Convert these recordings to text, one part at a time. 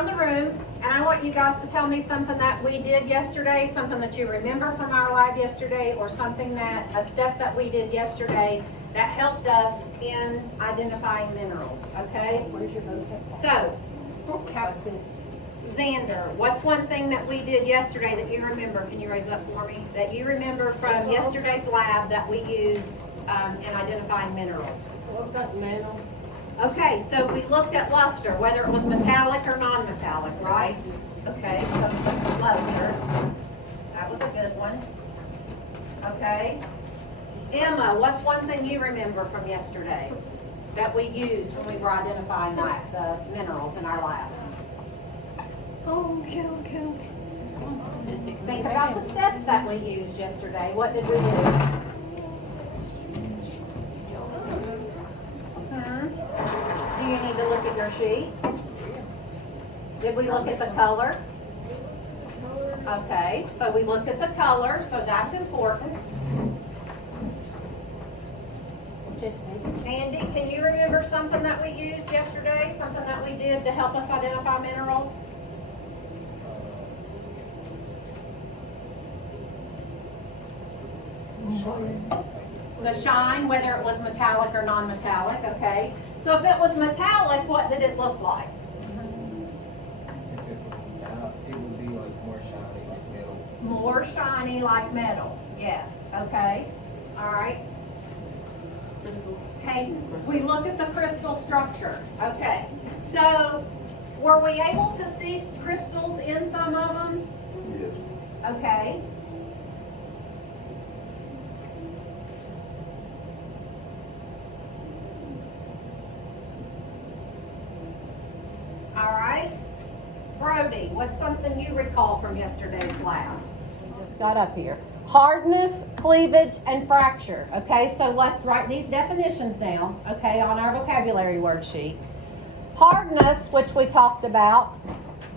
around the room, and I want you guys to tell me something that we did yesterday, something that you remember from our lab yesterday, or something that, a step that we did yesterday that helped us in identifying minerals, okay? Where's your vocab? So, Like this. Xander, what's one thing that we did yesterday that you remember? Can you raise up for me? That you remember from yesterday's lab that we used in identifying minerals? Looked at metal. Okay, so we looked at luster, whether it was metallic or non-metallic, right? Okay, so luster. That was a good one. Okay. Emma, what's one thing you remember from yesterday that we used when we were identifying the minerals in our lab? Okay. Think about the steps that we used yesterday. What did we do? Do you need to look at your sheet? Did we look at the color? Okay, so we looked at the color, so that's important. Andy, can you remember something that we used yesterday? Something that we did to help us identify minerals? The shine, whether it was metallic or non-metallic, okay? So if it was metallic, what did it look like? If it was metallic, it would be like more shiny, like metal. More shiny like metal, yes, okay, all right. Okay, we looked at the crystal structure, okay. So, were we able to see crystals in some of them? Yes. Okay. All right. Brody, what's something you recall from yesterday's lab? We just got up here. Hardness, cleavage, and fracture. Okay, so let's write these definitions down, okay, on our vocabulary word sheet. Hardness, which we talked about,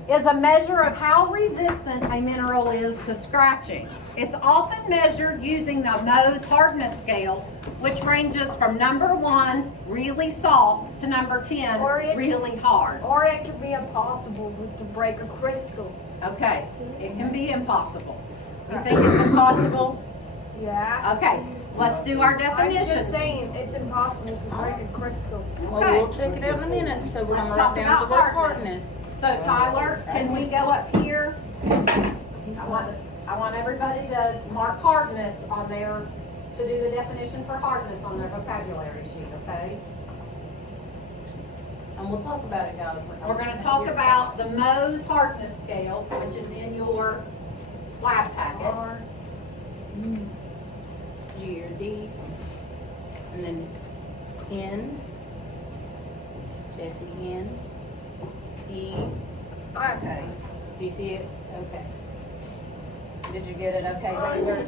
is a measure of how resistant a mineral is to scratching. It's often measured using the Mohs hardness scale, which ranges from number 1, really soft, to number 10, really hard. Or it could be impossible to break a crystal. Okay, it can be impossible. You think it's impossible? Yeah. Okay, let's do our I'm definitions. just saying, it's impossible to break a crystal. Well, Okay. we'll check it out in a minute, so we're Let's gonna talk write down the about word hardness. So Tyler, can we go up here? I want everybody to mark hardness on their, to do the definition for hardness on their vocabulary sheet, okay? And we'll talk about it, guys. We're gonna talk about the Mohs hardness scale, which is in your lab packet. Or G or D, and then N, Jesse N, E. Okay. Do you see it? Okay. Did you get it okay, Xander?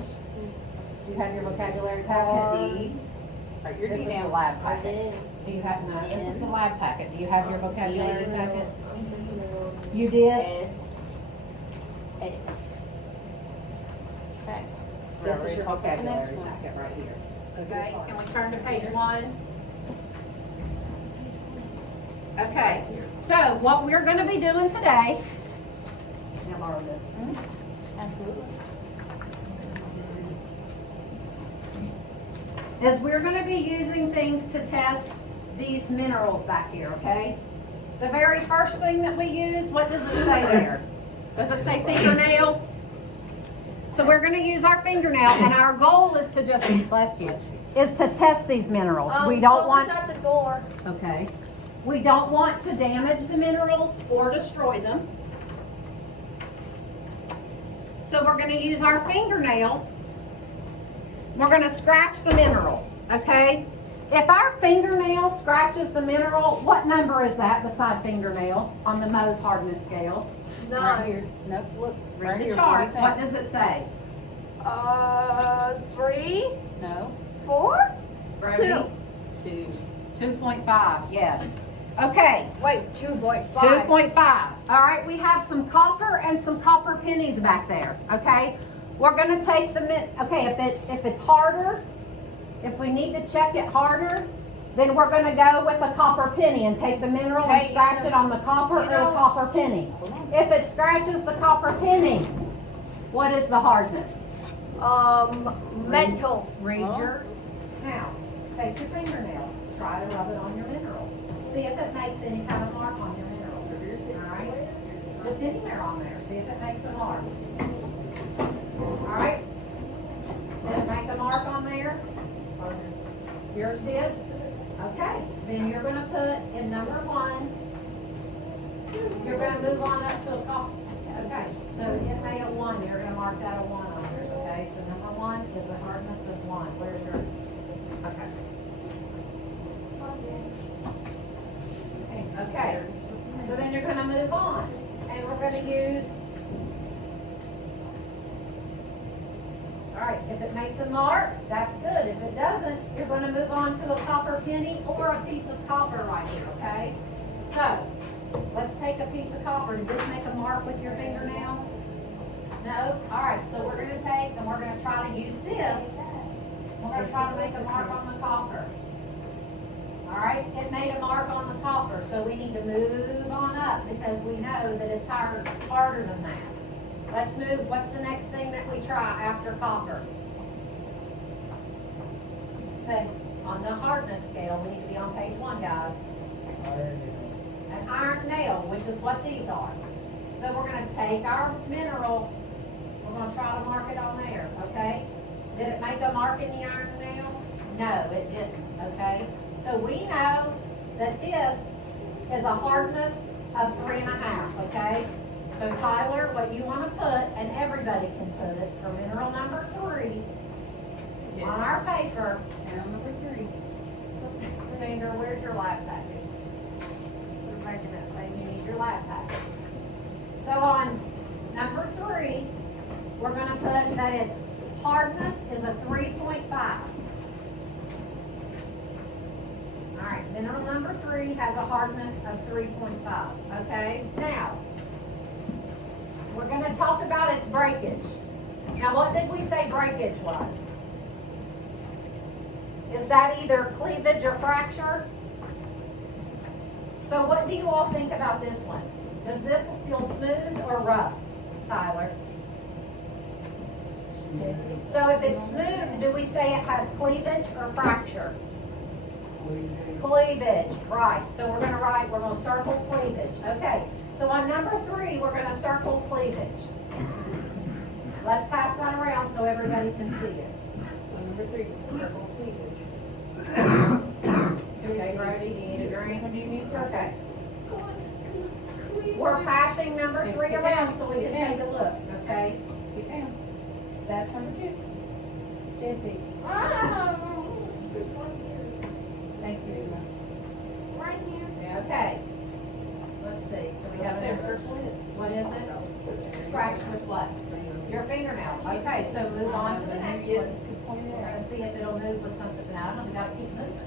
Do you have your vocabulary packet? D. Write your This D is the down. lab packet. Do you have, no, this is the lab packet. Do you have your vocabulary packet? You did? S. X. Okay. This is Ready your for the next vocabulary one? packet right here. Okay, can we turn to page 1? Okay, so what we're gonna be doing today, can I borrow this? Absolutely. Is we're going to be using things to test these minerals back here, okay? The very first thing that we use, what does it say there? Does it say fingernail? So we're going to use our fingernail, and our goal is to just, bless you, is to test these minerals. We don't want, at the door. okay, we don't want to damage the minerals or destroy them. So we're going to use our fingernail. We're going to scratch the mineral, okay? If our fingernail scratches the mineral, what number is that beside fingernail on the Mohs hardness scale? Right here. Nope, look, right Read here. the chart. do you What think? does it say? 3, No. 4, Brody? 2. 2.5, yes. Okay, wait, 2.5. 2.5. All right, we have some copper and some copper pennies back there, okay? We're gonna take the, okay, if it's harder, if we need to check it harder, Then we're gonna go with a copper penny and take the mineral and Hey, scratch you it on the copper or the copper penny. If it scratches the copper penny, what is the hardness? Metal. Read your, now, take your fingernail, try to rub it on your mineral. See if it makes any kind of mark on your mineral. Alright? Just anywhere on there, see if it makes a mark. Alright? Did it make a mark on there? Yours did? Okay, then you're gonna put in number 1, you're gonna move on up to a copper. Okay, so it made a 1, you're gonna mark that a 1 on there, okay? So number 1 is a hardness of 1. Where's your, okay. Okay, so then you're gonna move on, and we're gonna use, all right, if it makes a mark, that's good. If it doesn't, you're gonna move on to a copper penny or a piece of copper right here, okay? So, let's take a piece of copper. Did this make a mark with your fingernail? No? All right, so we're gonna take, and we're gonna try to use this. We're gonna try to make a mark on the copper. All right, it made a mark on the copper, so we need to move on up because we know that it's harder than that. Let's move, what's the next thing that we try after copper? Say, on the hardness scale, we need to be on page 1, guys. An iron nail, which is what these are. So we're gonna take our mineral, we're gonna try to mark it on there, okay? Did it make a mark in the iron nail? No, it didn't, okay? So we know that this is a hardness of 3.5, okay? So Tyler, what you wanna put, and everybody can put it, for mineral number 3, on our paper. Mineral number 3. Sandra, where's your lab packet? We're making it, you need your lab packet. So on number 3, we're gonna put that its hardness is a 3.5. All right, mineral number 3 has a hardness of 3.5, okay? Now, we're gonna talk about its breakage. Now, what did we say breakage was? Is that either cleavage or fracture? So what do you all think about this one? Does this feel smooth or rough, Tyler? So if it's smooth, do we say it has cleavage or fracture? Cleavage, right. So we're gonna circle cleavage. Okay, so on number 3, we're gonna circle cleavage. Let's pass that around so everybody can see it. So number 3, circle cleavage. Okay, Brody, do you need a drink? Do you need some? Okay. We're passing number 3 around so we can take a look, okay? Get down. That's number 2. Jesse. Thank you. Right here. Okay. Let's see, do we have There, another? circle it. What is it? Scratch with what? Your fingernail. Okay, so move on to the next one. We're gonna see if it'll move with something. Now, we gotta keep moving.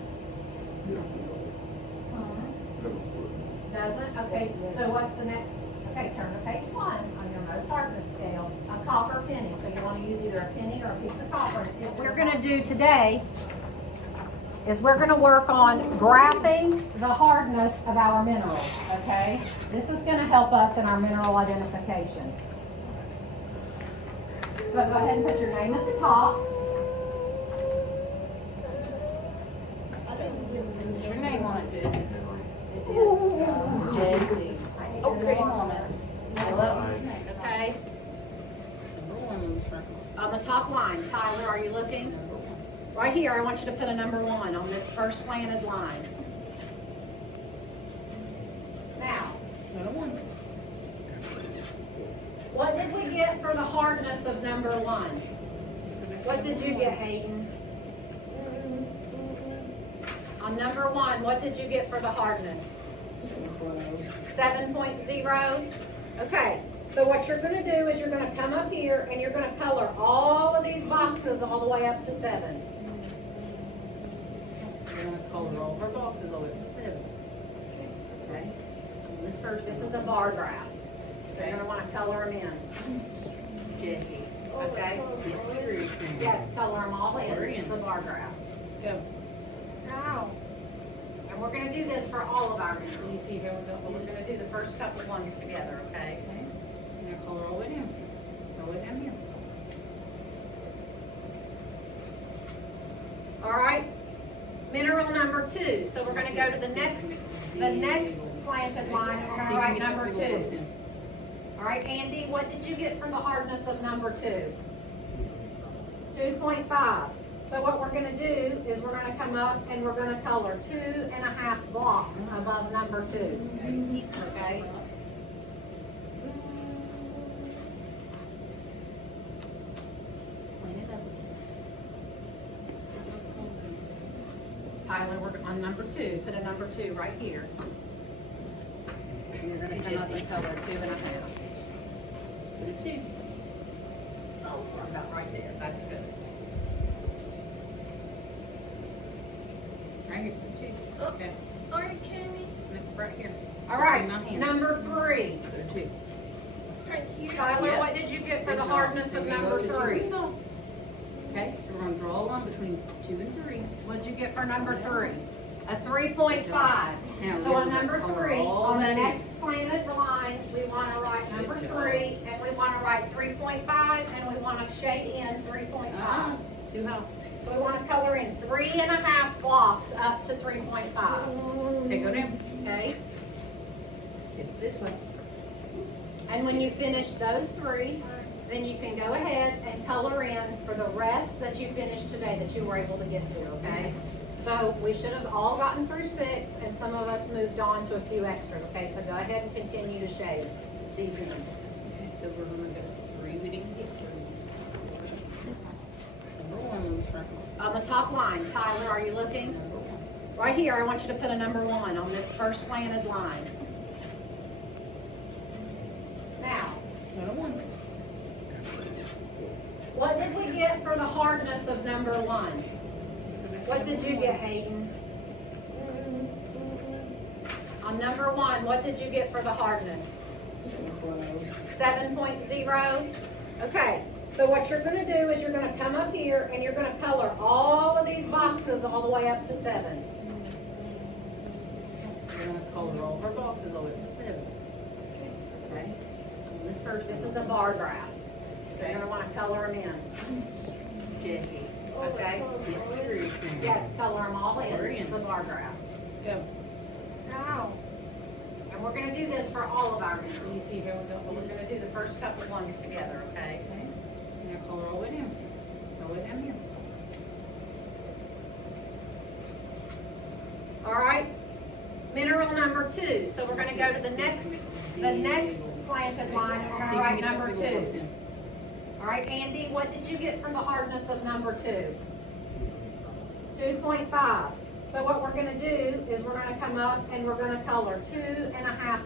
Doesn't? Okay, so what's the next? Okay, turn to page 1 on your most hardness scale. A copper penny. So you wanna use either a penny or a piece of copper and see what we're gonna do today is we're gonna work on graphing the hardness of our minerals, okay? This is gonna help us in our mineral identification. So go ahead and put your name at the top. Put your name on it, Jesse. Jesse. Okay. Name on it. Hello. Okay, Number 1 on the circle. on the top line, Tyler, are you looking? Right here, I want you to put a number 1 on this first slanted line. Now, Number 1. what did we get for the hardness of number 1? What did you get, Hayden? On number 1, what did you get for the hardness? 7.0? Okay, so what you're gonna do is you're gonna come up here and you're gonna color all of these boxes all the way up to 7. So we're gonna color all of our boxes all the way up to 7. Okay? This first This one. is a bar graph. So you're gonna wanna color them in. Jesse. Okay? Get serious now. Yes, color them all in. Color in. This is a bar graph. Let's go. Ow. And we're gonna do this for all of our members. Can you see here we go? But we're gonna do the first couple ones together, okay? Okay. And now color all the way down. All the way down here. All right, mineral number 2. So we're gonna go to the next slanted line, and we're See gonna if you write can get number that big 2. lumps in. All right, Andy, what did you get for the hardness of number 2? 2.5. So what we're gonna do is we're gonna come up and we're gonna color 2.5 blocks above number 2. Okay? Clean it up. Tyler, we're on number 2. Put a number 2 right here. And you're gonna come up and color 2.5. Put a 2. About right there. That's good. Right here, put a 2. Okay. Are you kidding me? No, right here. All right, Between my hands. number 3. Put a 2. Right here? Tyler, Yep. what did you get for Good the job. hardness Here of we go, number the 3? 2. Okay, so we're gonna draw a line between 2 and 3. What'd you get for number 3? A 3.5. Now, So we're on gonna number color 3, all on the that in. next slanted line, we want to write number Good job. 3, and we want to write 3.5, and we want to shade in 3.5. Too high. So we want to color in 3.5 blocks up to 3.5. Okay, go down. Okay? Get it this way. And when you finish those 3, then you can go ahead and color in for the rest that you finished today that you were able to get to, okay? So we should have all gotten through 6, and some of us moved on to a few extras, okay? So go ahead and continue to shade these in. Okay, so we're gonna go 3. We didn't get 3. Number 1 was right. On the top line, Tyler, are you looking? Number 1. Right here, I want you to put a number 1 on this first slanted line. Now, Number 1. what did we get for the hardness of number 1? What did you get, Hayden? On number 1, what did you get for the hardness? 7.0? Okay, so what you're gonna do is you're gonna come up here and you're gonna color all of these boxes all the way up to 7. So we're gonna color all of our boxes all the way up to 7. Okay? On this first This one. is a bar graph. So Okay. you're gonna wanna color them in. Jesse. Okay? Get serious now. Yes, color them all in. Color in. It's a bar graph. Let's go. Now, and we're gonna do this for all of our members. Can you see here we go? But we're gonna do the first couple ones together, okay? Okay. Now color all the way down. All the way down here. All right, mineral number 2. So we're gonna go to the next slanted line, and we're See gonna if write you can get number that big lumps 2. in. All right, Andy, what did you get for the hardness of number 2? 2.5. So what we're gonna do is we're gonna come up and we're gonna color 2.5